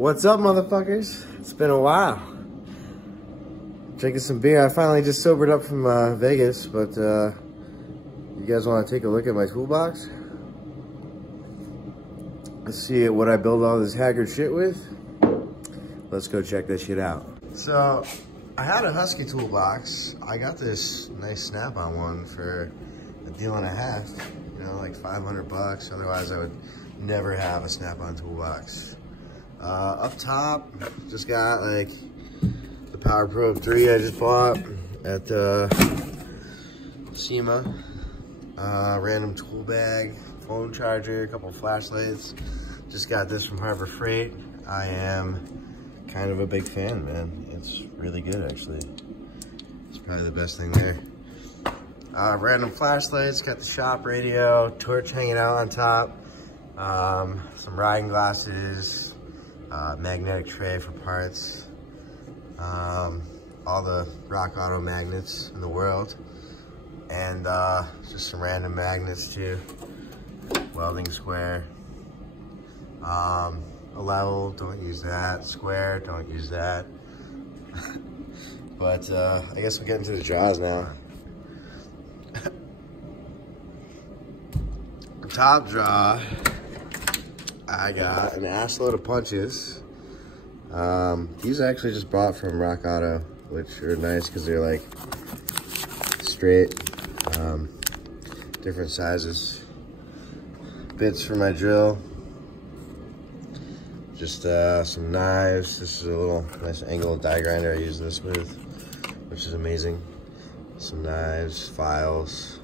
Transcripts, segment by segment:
What's up, motherfuckers? It's been a while. Drinking some beer. I finally just sobered up from Vegas, but you guys want to take a look at my toolbox? Let's see what I build all this haggard shit with. Let's go check this shit out. So, I had a Husky toolbox. I got this nice Snap-on one for a deal and a half. You know, like 500 bucks. Otherwise, I would never have a Snap-on toolbox. Up top, just got like the Power Probe 3 I just bought at SEMA. Random tool bag, phone charger, a couple flashlights. Just got this from Harbor Freight. I am kind of a big fan, man. It's really good, actually. It's probably the best thing there. Random flashlights, got the shop radio, torch hanging out on top, some riding glasses, magnetic tray for parts, all the Rock Auto magnets in the world, and just some random magnets too. Welding square, a level, don't use that. Square, don't use that. But I guess we'll get into the jaws now. The top draw, I got an ass load of punches. These I actually just bought from Rock Auto, which are nice because they're like straight, different sizes. Bits for my drill. Just some knives. This is a little nice angle die grinder I use this with, which is amazing. Some knives, files.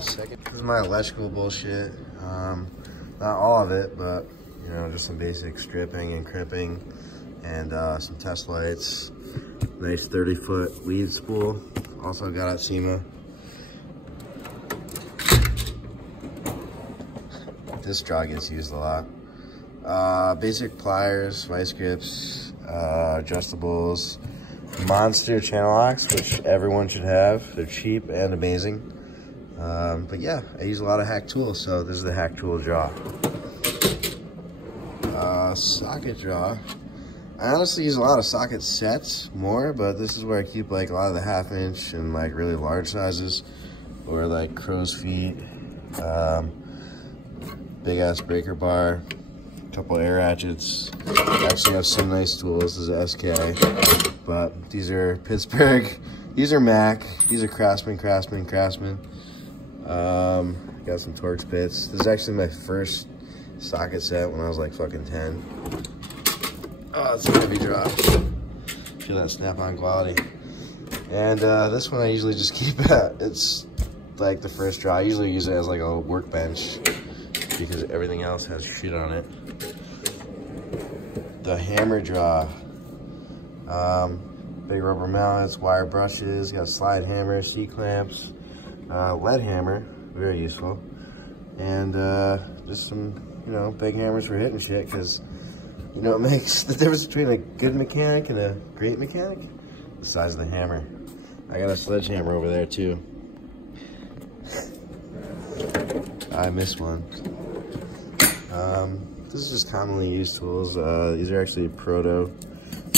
Second, this is my electrical bullshit. Not all of it, but you know, just some basic stripping and crimping, and some test lights. Nice 30-foot lead spool. Also got at SEMA. This draw gets used a lot. Basic pliers, vice grips, adjustables, monster channel locks, which everyone should have. They're cheap and amazing. But yeah, I use a lot of hack tools, so this is the hack tool draw. Socket draw. I honestly use a lot of socket sets more, but this is where I keep like a lot of the 1/2 inch and like really large sizes, or like crow's feet, big ass breaker bar, a couple air ratchets. I actually have some nice tools. This is SK, but these are Pittsburgh. These are Mac. These are Craftsman. Got some Torx bits. This is actually my first socket set when I was like fucking 10. Oh, it's a heavy draw. Feel that Snap-on quality. And this one I usually just keep at, it's like the first draw. I usually use it as like a workbench because everything else has shit on it. The hammer draw. Big rubber mallets, wire brushes, got a slide hammer, C-clamps, lead hammer, very useful. And just some, you know, big hammers for hitting shit, because, you know, it makes the difference between a good mechanic and a great mechanic, the size of the hammer. I got a sledgehammer over there too. I missed one. This is just commonly used tools. These are actually Proto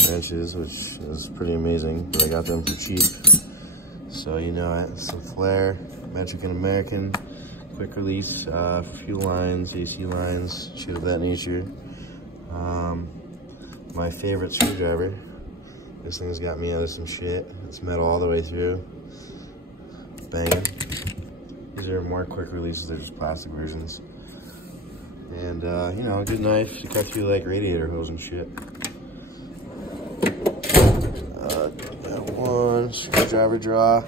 wrenches, which is pretty amazing, but I got them for cheap. So you know it. Some flare, Metric and American, quick release, fuel lines, AC lines, shit of that nature. My favorite screwdriver. This thing's got me out of some shit. It's metal all the way through. Bang. These are more quick releases, they're just plastic versions. And you know, a good knife to cut through like radiator hose and shit. Got one screwdriver draw.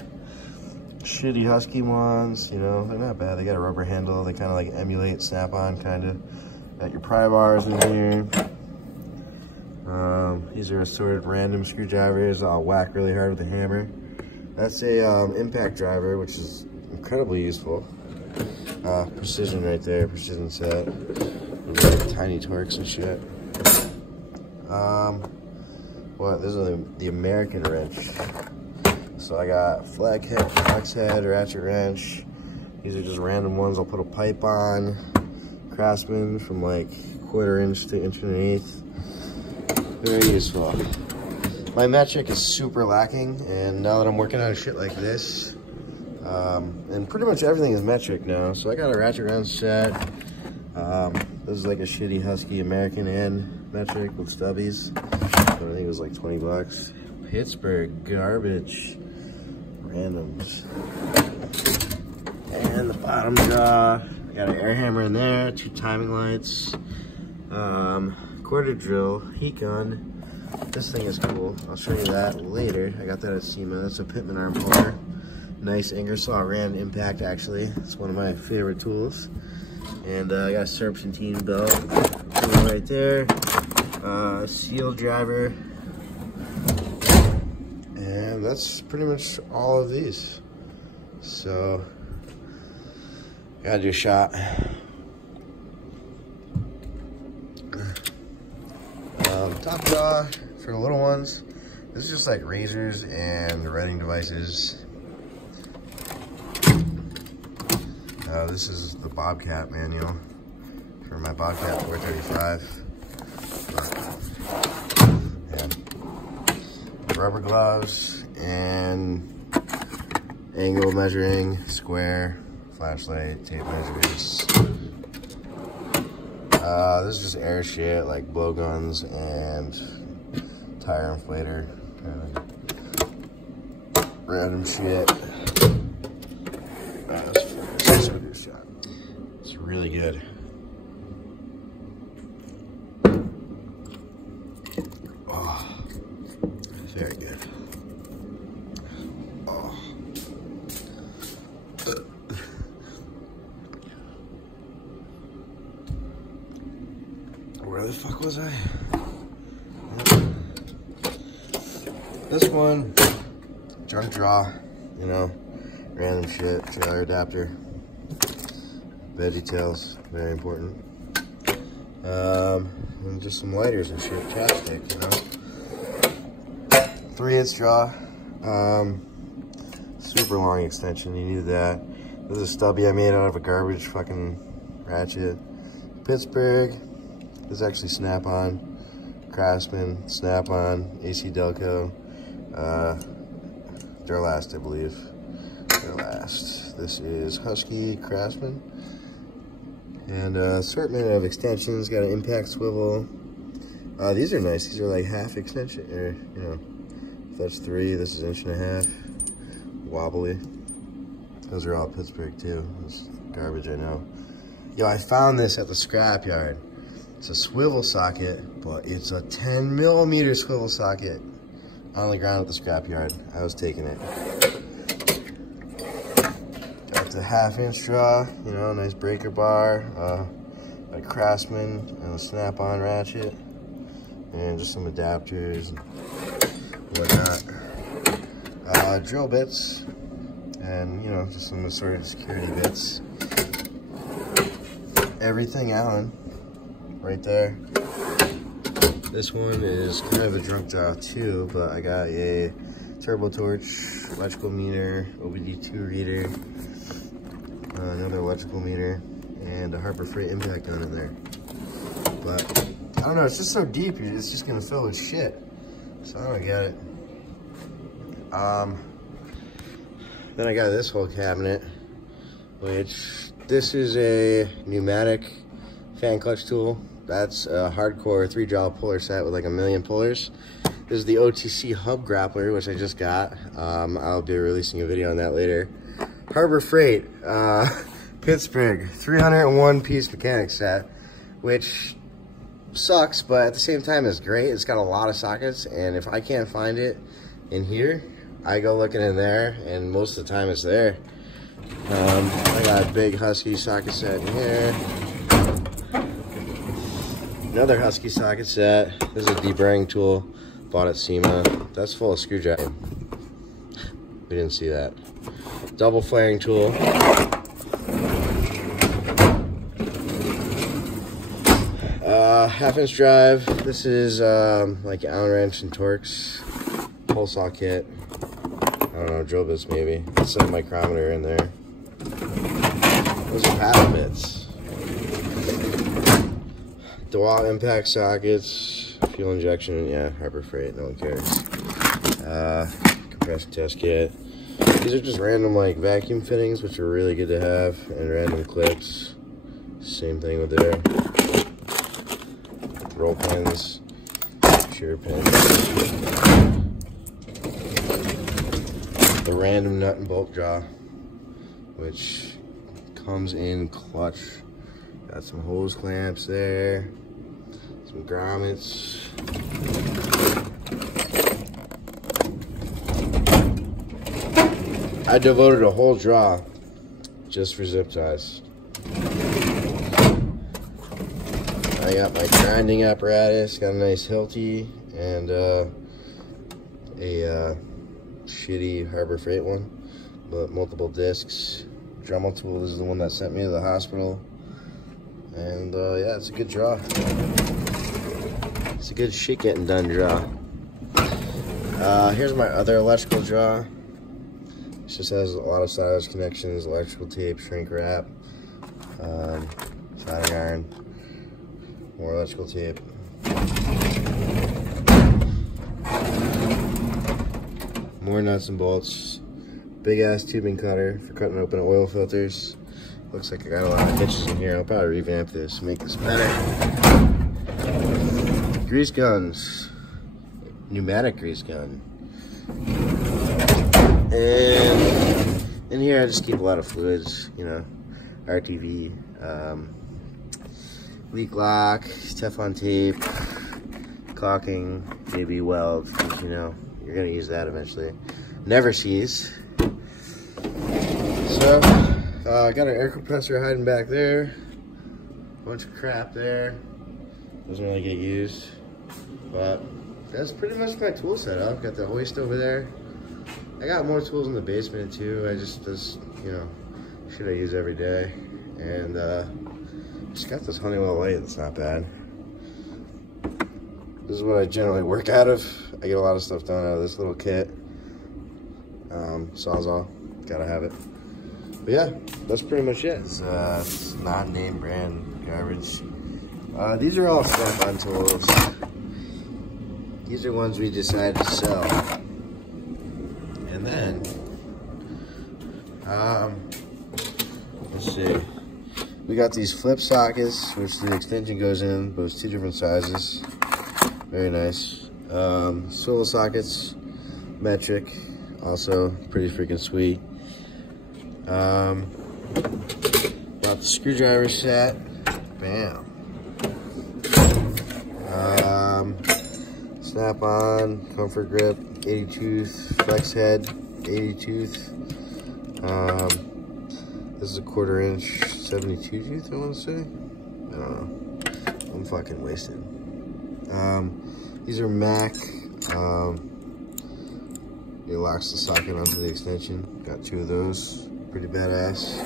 Shitty Husky ones, you know, they're not bad. They got a rubber handle. They kind of like emulate Snap-on, kind of. Got your pry bars in here. These are assorted random screwdrivers. I'll whack really hard with the hammer. That's a impact driver, which is incredibly useful. Precision right there, precision set. Tiny Torx and shit. What? This is the American wrench. So I got flag head, flex head, ratchet wrench. These are just random ones I'll put a pipe on. Craftsman from like 1/4 inch to 1.1 Very useful. My metric is super lacking, and now that I'm working on shit like this, and pretty much everything is metric now. So I got a ratchet round set. This is like a shitty Husky American and metric with stubbies. I think it was like 20 bucks. Pittsburgh garbage randoms. And the bottom jaw, got an air hammer in there, 2 timing lights, quarter drill, heat gun. This thing is cool. I'll show you that later. I got that at SEMA. That's a Pitman arm puller. Nice Ingersoll Rand impact, actually. It's one of my favorite tools. And I got a serpentine belt right there. Seal driver. And that's pretty much all of these. So, gotta do a shot. Top jaw for the little ones. This is just like razors and writing devices. This is the Bobcat manual for my Bobcat 435. Yeah. Rubber gloves and angle measuring, square, flashlight, tape measures. This is just air shit like blowguns and tire inflator, kind of random shit. Let's do a shot. It's really good. Oh, very good. Oh. Where the fuck was I? This one, junk draw, you know, random shit, trailer adapter, veggie tails, very important. And just some lighters and shit, chapstick, you know. 3/8 draw, super long extension, you need that. This is a stubby I made out of a garbage fucking ratchet. Pittsburgh. This is actually Snap-on, Craftsman, Snap-on, AC Delco, Durlast, I believe. Durlast. This is Husky Craftsman. And assortment of extensions, got an impact swivel. These are nice. These are like half extension, or, you know, if that's 3, this is 1.5 inch. Wobbly. Those are all Pittsburgh too. It's garbage, I know. Yo, I found this at the scrapyard. It's a swivel socket, but it's a 10mm swivel socket on the ground at the scrapyard. I was taking it. Got the 1/2 inch draw, you know, nice breaker bar, a Craftsman and a Snap-on ratchet, and just some adapters and whatnot. Drill bits, and you know, just some assorted security bits. Everything Allen. Right there. This one is kind of a drunk draw too, but I got a turbo torch, electrical meter, OBD2 reader, another electrical meter, and a Harbor Freight impact gun in there. But I don't know, it's just so deep, it's just gonna fill with shit. So I don't get it. Then I got this whole cabinet, which this is a pneumatic fan clutch tool. That's a hardcore 3-jaw puller set with like 1,000,000 pullers. This is the OTC hub grappler, which I just got. I'll be releasing a video on that later. Harbor Freight, Pittsburgh, 301 piece mechanic set, which sucks, but at the same time is great. It's got a lot of sockets, and if I can't find it in here, I go looking in there, and most of the time it's there. I got a big Husky socket set in here. Another Husky socket set. This is a deburring tool, bought at SEMA. That's full of screwdriver. We didn't see that. Double flaring tool. 1/2 inch drive. This is like Allen wrench and Torx. Pole saw kit. I don't know, drill bits maybe. Some micrometer in there. Those are paddle bits. DeWalt impact sockets, fuel injection, yeah, Harbor Freight, no one cares. Compression test kit. These are just random like vacuum fittings, which are really good to have, and random clips. Same thing with there. Roll pins, shear pins. The random nut and bolt jaw, which comes in clutch. Got some hose clamps there, some grommets. I devoted a whole draw just for zip ties. I got my grinding apparatus, got a nice Hilti, and a shitty Harbor Freight one, but multiple discs. Dremel tool, this is the one that sent me to the hospital. And yeah, it's a good draw. It's a good shit getting done draw. Here's my other electrical draw. It just has a lot of solder connections, electrical tape, shrink wrap, soldering iron, more electrical tape. More nuts and bolts. Big ass tubing cutter for cutting open oil filters. Looks like I got a lot of hitches in here. I'll probably revamp this, make this better. Grease guns. Pneumatic grease gun. And in here I just keep a lot of fluids, you know, RTV, leak lock, Teflon tape, caulking, JB weld, because you know, you're gonna use that eventually. Never sees. So, I got an air compressor hiding back there. Bunch of crap there. Doesn't really get used. But that's pretty much my tool setup. Got the hoist over there. I got more tools in the basement too. I just you know, shit I use every day. And just got this Honeywell light that's not bad. This is what I generally work out of. I get a lot of stuff done out of this little kit. Sawzall, gotta have it. But yeah, that's pretty much it. It's not name brand garbage. These are all Snap-on tools. These are ones we decided to sell. And then, let's see. We got these flip sockets, which the extension goes in, but it's two different sizes. Very nice. Swivel sockets, metric, also pretty freaking sweet. Got the screwdriver set. Bam. Snap-on, comfort grip, 80 tooth, flex head, 80 tooth. This is a 1/4 inch, 72 tooth, I want to say. I don't know. I'm fucking wasted. These are Mac. It locks the socket onto the extension. Got 2 of those. Pretty badass.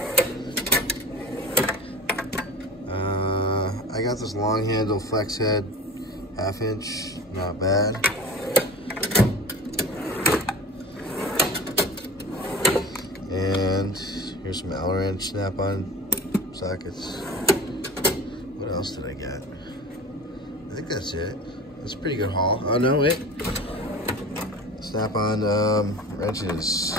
I got this long handle flex head, 1/2 inch. Not bad. And here's some Allen wrench Snap-on sockets. What else did I get? I think that's it. That's a pretty good haul. Oh no, wait. Snap-on wrenches.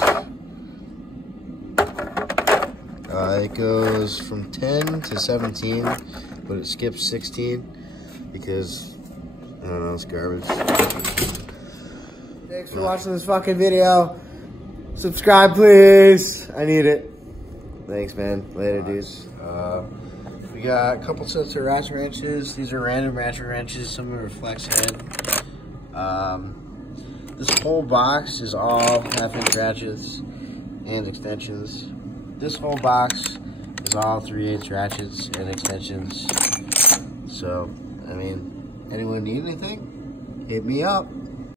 It goes from 10 to 17, but it skips 16 because, I don't know, it's garbage. Thanks for watching this fucking video. Subscribe, please. I need it. Thanks, man. Later, dudes. We got a couple sets of ratchet wrenches. These are random ratchet wrenches. Some of them are flex head. This whole box is all 1/2 inch ratchets and extensions. This whole box is all 3/8 ratchets and extensions. So, I mean, anyone need anything? Hit me up.